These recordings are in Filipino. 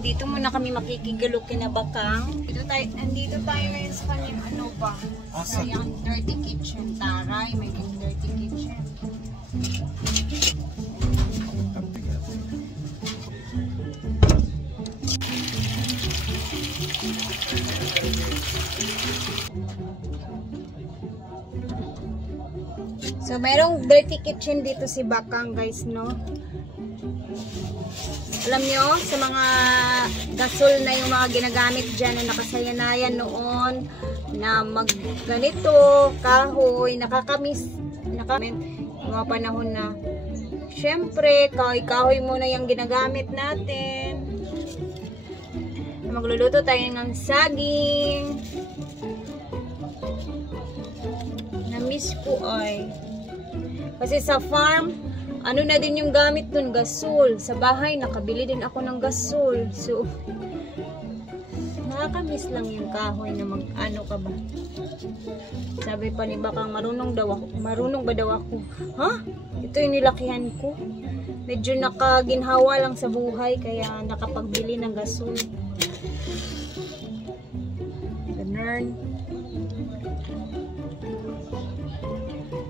Dito muna kami makikigalo kinabakang. Nandito tayo ngayon sa kanyang ano ba? Sa yung dirty kitchen. Taray, may dirty kitchen. So, mayroong dirty kitchen dito si Bakang, guys, no? Alam nyo, sa mga gasol na yung mga ginagamit dyan na nakasayanayan noon na ganito, kahoy, nakakamiss, mga panahon na syempre, kahoy muna yung ginagamit natin. Magluluto tayo ng saging. Na-miss ko ay. Kasi sa farm, ano na din yung gamit dun, gasol. Sa bahay, nakabili din ako ng gasol. So, nakakamiss lang yung kahoy na ano ka ba. Sabi pa ni Bakang, marunong ba daw ako? Ha? Ito yung nilakihan ko. Medyo nakaginhawa lang sa buhay, kaya nakapagbili ng gasol. Ganun.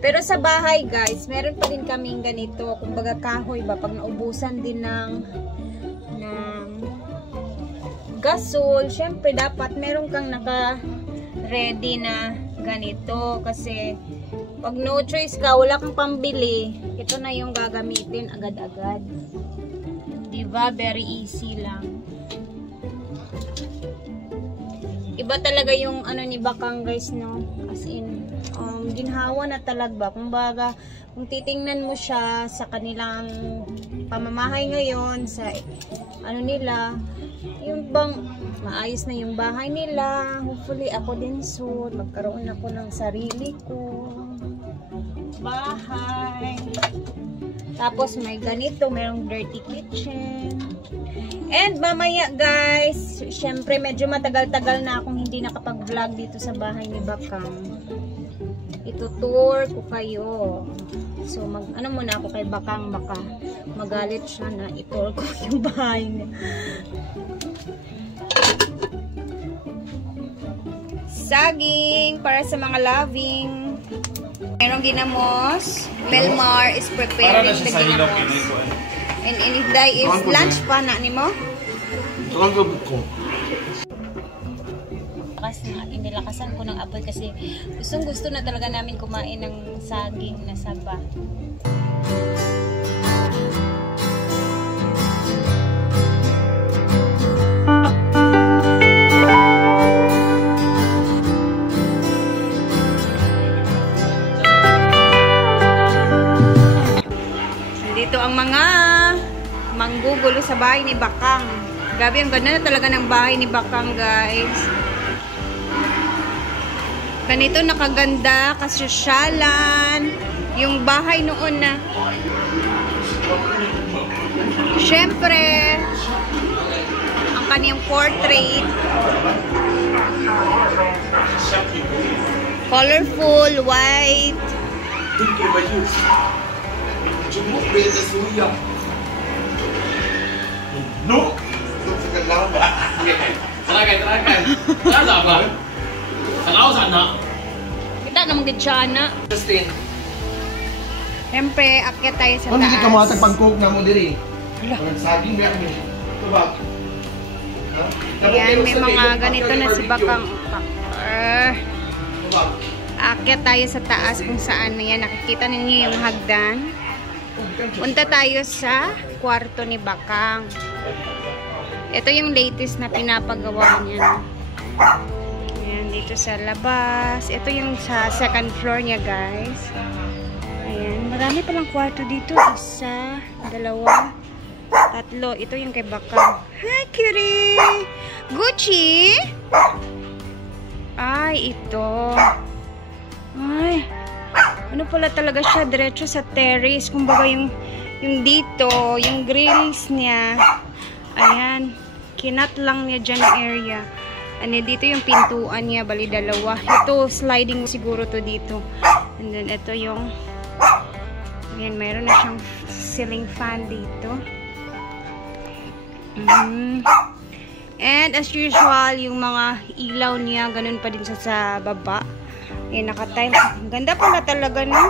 Pero sa bahay, guys, meron pa din kaming ganito, kumbaga kahoy ba, pag naubusan din ng gasol, syempre dapat meron kang naka-ready na ganito, kasi pag no choice ka, wala kang pambili, ito na yung gagamitin agad-agad. Diba? Very easy lang. Iba talaga yung ano ni Bakang, guys, no? As in, ginhawa na talaga. Kumbaga, kung titingnan mo siya sa kanilang pamamahay ngayon, sa ano nila, yung bang maayos na yung bahay nila. Hopefully, ako din soon, magkaroon ako ng sarili ko bahay. Tapos, may ganito, mayroong dirty kitchen. And mamaya, guys, syempre medyo matagal-tagal na akong hindi nakapag-vlog dito sa bahay ni Bakang. Itutour ko kayo. So, ano muna ako kay Bakang, baka magalit siya na itour ko yung bahay niya. Saging para sa mga loving. Merong ginamos. Belmar is preparing the ginamos. And iniday is lunch pa na ni mo? Inilakasan ko ng apoy kasi gusto na talaga namin kumain ng saging na saba. Dito ang mga manggugulo sa bahay ni Bakang. Grabe, ang ganda na talaga ng bahay ni Bakang, guys. Ganito nakaganda, kasosyalan. Yung bahay noon na. Syempre, ang kaniyang portrait. Colorful, white. No. Tarakan. Sana ba? Salaw sana. Kita naman gitsana. Justin. Siyempre, akyat tayo sa taas. Ano hindi ka matag pangkog na mo diri? Saging ba kami? Ito ba? Ayan, may mga ganito na si Bakang. Akyat tayo sa taas kung saan na yan. Nakikita ninyo yung hagdan. Punta tayo sa kwarto ni Bakang. Ito yung latest na pinapagawa niya. Ayan, dito sa labas. Ito yung sa second floor niya, guys. Ayan, marami palang kwarto dito. Isa, dalawa, tatlo. Ito yung kay Bakang. Hi, cutie! Gucci! Ay, ito. Ay, ano pala talaga siya? Diretso sa terrace. Kumbaga yung dito, yung grills niya. Ayan, kinat lang niya dyan ang area. Ano, dito yung pintuan niya, bali dalawa. Ito, sliding siguro to dito. And then, ito yung, ayan, mayroon na siyang ceiling fan dito. And as usual, yung mga ilaw niya, ganun pa din siya sa baba. Ayan, naka-time. Ang ganda pala talaga, no?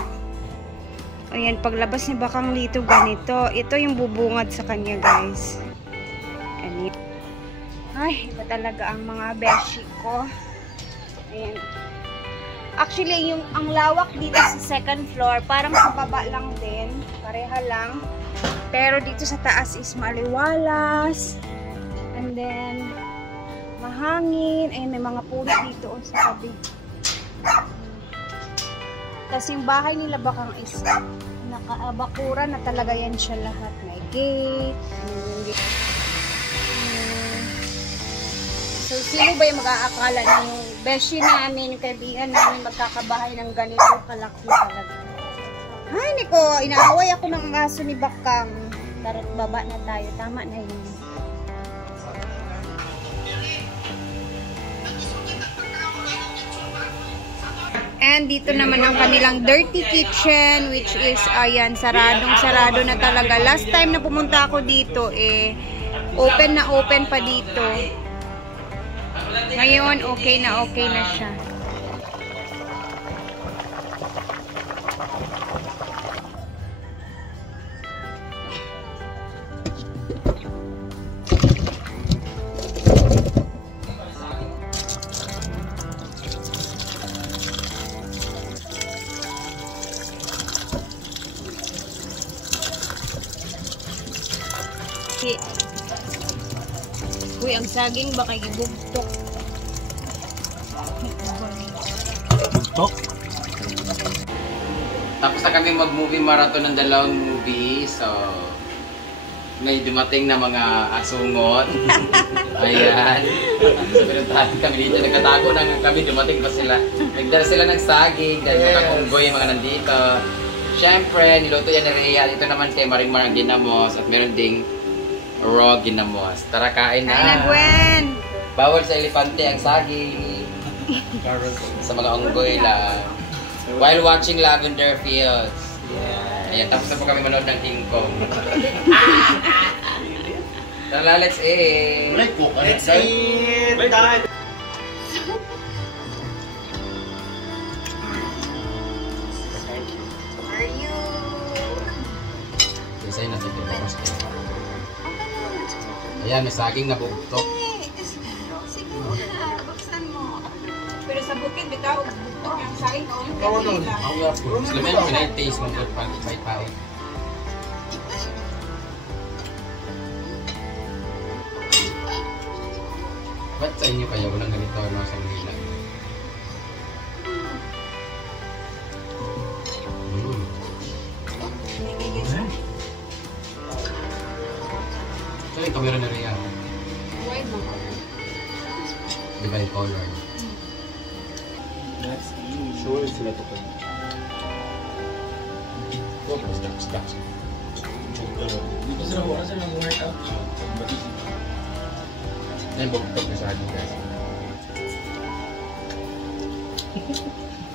Ayan, paglabas ni Bakang dito, ganito. Ito yung bubungad sa kanya, guys. Ganito. Ay, iba talaga ang mga beshi ko. Ayan. Actually, ang lawak dito sa second floor, parang sa baba lang din. Pareha lang. Pero dito sa taas is maliwalas. And then, mahangin. Ayun, may mga puno dito sa tabi. Tapos yung bahay nila Bakang is nakaabakura na talaga yan siya lahat. May gate. So, sino ba yung mag-aakala na yung beshi namin, yung kaibigan namin, magkakabahay ng ganito kalaki talaga. Ay, Niko, inaaway ako ng aso ni Bakang. Tarot, baba na tayo. Tama na yun. And dito naman ang kanilang dirty kitchen, which is, ayan, sarado na talaga. Last time na pumunta ako dito, open na open pa dito. Ngayon, okay na siya. Uy, ang saging baka gibugtok. Bugtok? Tapos na kami mag-movie marathon ng 2 movies. So, may dumating na mga asungot. Ayan. So, pinuntahan kami dito. Nagkatago na kami. Dumating pa sila. Nagdala sila ng saging. Dahil makakunggoy yung mga nandito. Siyempre, niluto yan ni Rhea. Dito naman kay Marimar ang ginamos. At meron ding raw ginamos. Tara, kain na. Kain na, Gwen. Bawal sa elepante ang saging. Sa mga unggoy lang. While watching Lavender Fields. Yeah. Ayan, tapos na po kami manood ng King Kong. Tara, let's eat. Let's eat. Are you? Isa'y na sige. Ayan, may saging na bugtok. Sige na, buksan mo. Pero sa bukid, bitaw, buktok yung saing. Oo, doon. Sila may pinay-taste mo doon pag ipay-paon. Ba't sa inyo kaya walang ganito no, sa Manila? So ito meron na rin yan. Diba yung color? Sure sila to kayo. Dito sila wala sila ng workout. Yan, bugtok na sa akin guys.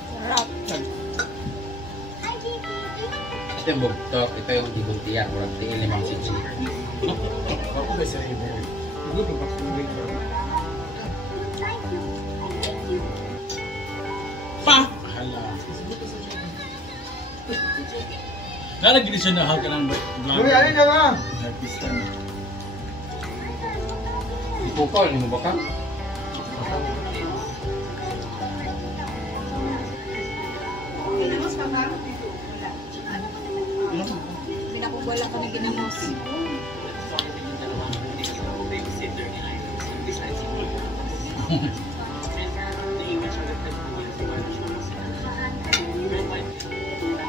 Sarap. Ito yung bugtok, ito yung dibugtiya. Walang tiil ni Mang Chichi. Ako ba sa river? Good ba sa river? Pa! Hala. Nalagyan siya na haka ng vlog. Uy, alin na ba? Artista na. Ipukol, hindi mo ba ka? Ginamos ka ba? Binakugwala ka na ginamos.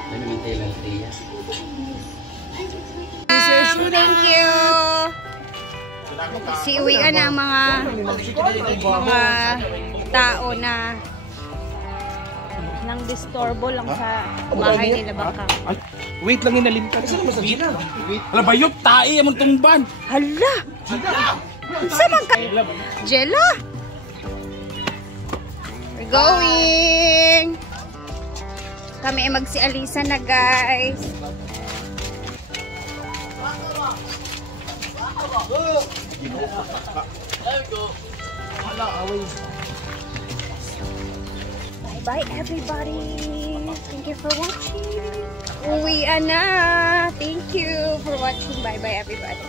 Ano yung tail ng tiya? Thank you. Siuwian na ang mga tao na nang disturbo lang sa bahay nila Bakang. Wait lang inalimtan. Kasi naman sa Gina. Hala bayok, tae among tumban. Hala! Saan ka? Jella! We're going! Kami ay magsialisa na guys. Let's go. Bye everybody. Thank you for watching. Uwian na. Thank you for watching. Bye everybody.